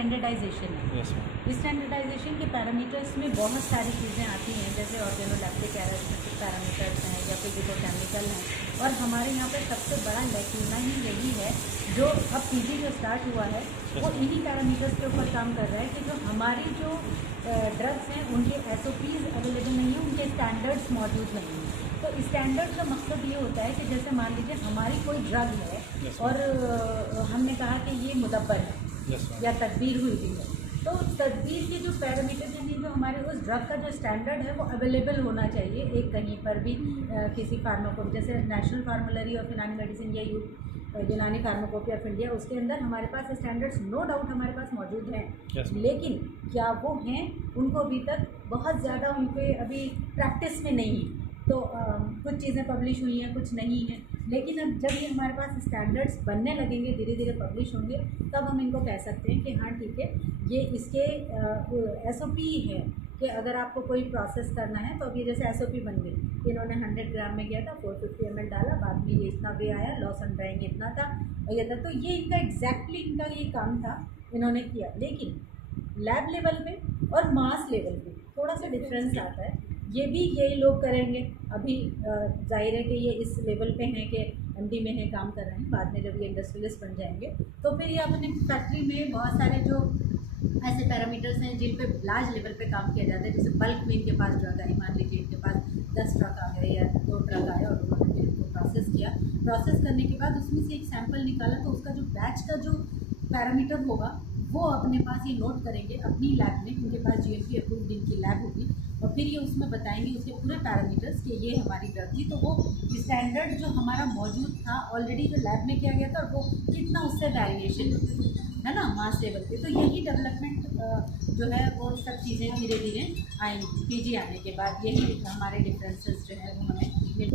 Standardisation है। Standardisation के parameters में बहुत सारी चीज़ें आती हैं, जैसे ऑर्गेनोलैक्टिक एरोमेटिक पैरामीटर्स हैं या फिजिकोकेमिकल हैं। और हमारे यहाँ पर सबसे बड़ा लैक्यूना ही यही है, जो अब पीजी जो स्टार्ट हुआ है वो इन्हीं पैरामीटर्स के ऊपर काम कर रहा है कि जो हमारी जो ड्रग्स हैं उनके SOPs अवेलेबल नहीं है, उनके स्टैंडर्ड्स मौजूद नहीं हैं। तो स्टैंडर्ड का मकसद ये होता है कि जैसे मान लीजिए हमारी कोई ड्रग है और हमने कहा कि ये मुदब्बर है या तदबीर हुई थी, तो तदबीर के जो पैरामीटर यानी जो हमारे उस ड्रग का जो स्टैंडर्ड है वो अवेलेबल होना चाहिए एक कहीं पर भी किसी फार्माकोपी, जैसे नेशनल फार्मुलरी ऑफ यूनानी मेडिसिन या यूनानी फार्माकोपी ऑफ इंडिया, उसके अंदर हमारे पास स्टैंडर्ड्स नो डाउट हमारे पास मौजूद हैं। लेकिन क्या वो हैं, उनको अभी तक बहुत ज़्यादा उन पर अभी प्रैक्टिस में नहीं है। तो कुछ चीज़ें पब्लिश हुई हैं, कुछ नहीं हैं। लेकिन अब जब ये हमारे पास स्टैंडर्ड्स बनने लगेंगे, धीरे धीरे पब्लिश होंगे, तब हम इनको कह सकते हैं कि हाँ ठीक है, ये इसके SOP है कि अगर आपको कोई प्रोसेस करना है तो अभी जैसे SOP बन गई, इन्होंने 100 ग्राम में किया था, 450 ml डाला, बाद में ये इतना वे आया, लॉस एंड ड्राइंग इतना था और ये था। तो ये इनका एग्जैक्टली इनका ये काम था, इन्होंने किया। लेकिन लैब लेवल पे और मास लेवल पे थोड़ा सा डिफरेंस आता है। ये भी यही लोग करेंगे। अभी जाहिर है कि ये इस लेवल पे हैं कि MD में है, काम कर रहे हैं। बाद में जब ये इंडस्ट्रियलिस्ट बन जाएंगे तो फिर ये अपने फैक्ट्री में बहुत सारे जो ऐसे पैरामीटर्स हैं जिन पे लार्ज लेवल पे काम किया जाता है, जैसे बल्क में इनके पास ड्रग आई, मान लीजिए इनके पास 10 ट्रक आ गए या 2 ट्रक आए और उन्होंने फिर इनको प्रोसेस किया। प्रोसेस करने के बाद उसमें से एक सैंपल निकाला, तो उसका जो बैच का जो पैरामीटर होगा वो अपने पास ये नोट करेंगे अपनी लैब में, उनके पास GMP अप्रूव्ड इनकी लैब होगी, और फिर ये उसमें बताएंगे उसके पूरे पैरामीटर्स कि ये हमारी ड्रग थी। तो वो स्टैंडर्ड जो हमारा मौजूद था ऑलरेडी जो लैब में किया गया था, और वो कितना उससे वेरिएशन है ना मास लेवल पे। तो यही डेवलपमेंट जो है वो सब चीज़ें धीरे धीरे आएंगी PG आने के बाद। यही हमारे डिफरेंसेस जो है वो हमें मिल